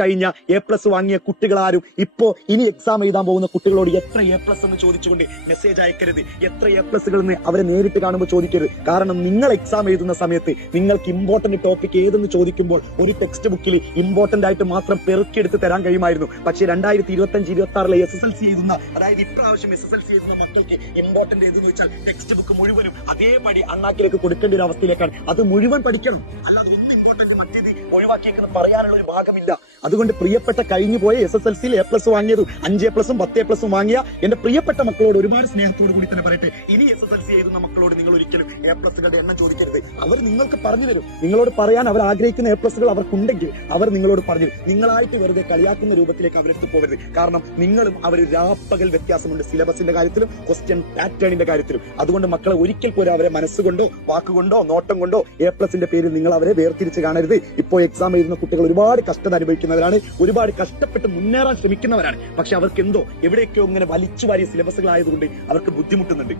കഴിഞ്ഞ A+ വാങ്ങിയ കുട്ടികളാരും ഇപ്പോ ഇനി എക്സാം എഴുതാൻ പോകുന്ന കുട്ടികളോട് എത്ര A+ എന്ന് ചോദിച്ചുകൊണ്ട് മെസ്സേജ് അയക്കരുത്. എത്ര A+ എന്ന് അവരെ നേരിട്ട് കാണുമ്പോൾ ചോദിക്കരുത്. കാരണം നിങ്ങൾ എക്സാം എഴുതുന്ന സമയത്ത് നിങ്ങൾക്ക് ഇമ്പോർട്ടന്റ് ടോപ്പിക് ഏതെന്ന് ചോദിക്കുമ്പോൾ ഒരു ടെക്സ്റ്റ് ബുക്കിൽ ഇമ്പോർട്ടന്റ് ആയിട്ട് മാത്രം പെറുക്കിയെടുത്ത് തരാൻ കഴിയുമായിരുന്നു. പക്ഷേ 2025-26 SSLC എഴുതുന്ന, അതായത് ഇപ്രാവശ്യം SSLC എഴുതുന്ന മക്കൾക്ക് ഇമ്പോർട്ടന്റ് ഏതെന്ന് വെച്ചാൽ ടെക്സ്റ്റ് ബുക്ക് മുഴുവനും അതേപടി അണ്ണാക്കിലേക്ക് കൊടുക്കേണ്ട ഒരു അവസ്ഥയിലേക്കാണ്. അത് മുഴുവൻ പഠിക്കണം, അല്ലാതെ ഒന്നും ഇമ്പോർട്ടന്റ് മറ്റേത് ഒഴിവാക്കിയെന്ന് പറയാനുള്ള ഒരു ഭാഗമില്ല. അതുകൊണ്ട് പ്രിയപ്പെട്ട കഴിഞ്ഞു പോയ SSLCയിൽ A+ വാങ്ങിയതും 5A+, 10A+ വാങ്ങിയ എന്റെ പ്രിയപ്പെട്ട മക്കളോട് ഒരുപാട് സ്നേഹത്തോടു കൂടി തന്നെ പറയട്ടെ, ഇനി SSLC എഴുതുന്ന മക്കളോട് നിങ്ങൾ ഒരിക്കലും A+കളുടെ എണ്ണം ചോദിക്കരുത്. അവർ നിങ്ങൾക്ക് പറഞ്ഞു തരും. നിങ്ങളോട് പറയാൻ അവർ ആഗ്രഹിക്കുന്ന A+കൾ അവർക്കുണ്ടെങ്കിൽ അവർ നിങ്ങളോട് പറഞ്ഞു തരും. നിങ്ങളായിട്ട് വെറുതെ കളിയാക്കുന്ന രൂപത്തിലേക്ക് അവരെത്തി പോകരുത്. കാരണം നിങ്ങളും അവർ രാപ്പകൽ വ്യത്യാസമുണ്ട് സിലബസിന്റെ കാര്യത്തിലും ക്വസ്റ്റ്യൻ പാറ്റേണിന്റെ കാര്യത്തിലും. അതുകൊണ്ട് മക്കളെ ഒരിക്കൽ പോലും അവരെ മനസ്സുകൊണ്ടോ വാക്കുകൊണ്ടോ നോട്ടം കൊണ്ടോ A+ന്റെ പേരിൽ നിങ്ങൾ അവരെ വേർതിരിച്ച് കാണരുത്. ഇപ്പോൾ എക്സാം എഴുതുന്ന കുട്ടികൾ ഒരുപാട് കഷ്ടത അനുഭവിക്കുന്നവരാണ്, ഒരുപാട് കഷ്ടപ്പെട്ട് മുന്നേറാൻ ശ്രമിക്കുന്നവരാണ്. പക്ഷെ അവർക്ക് എന്തോ എവിടെയൊക്കെയോ ഇങ്ങനെ വലിച്ചു വാരിയ സിലബസുകളായതുകൊണ്ട് അവർക്ക് ബുദ്ധിമുട്ടുന്നുണ്ട്.